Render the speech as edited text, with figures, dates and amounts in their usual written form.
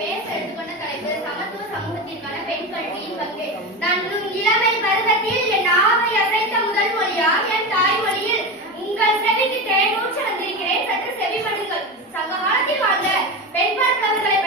பேச எடுத்துக்கொண்ட தலைப்பு சமத்துவ சமூகத்திற்கான பெண் கல்வியின் பங்கு. நான் இளமை பருவத்தில் என் நாவை அசைத்த முதல் மொழியாம் என் தாய்மொழியில் உங்கள் செவிக்கு தேனூற்ற வந்திருக்கிறேன். சற்று செவிமடுங்கள். சங்க காலத்தில் வாழ்ந்த பெண் பார்ப்பவர்களை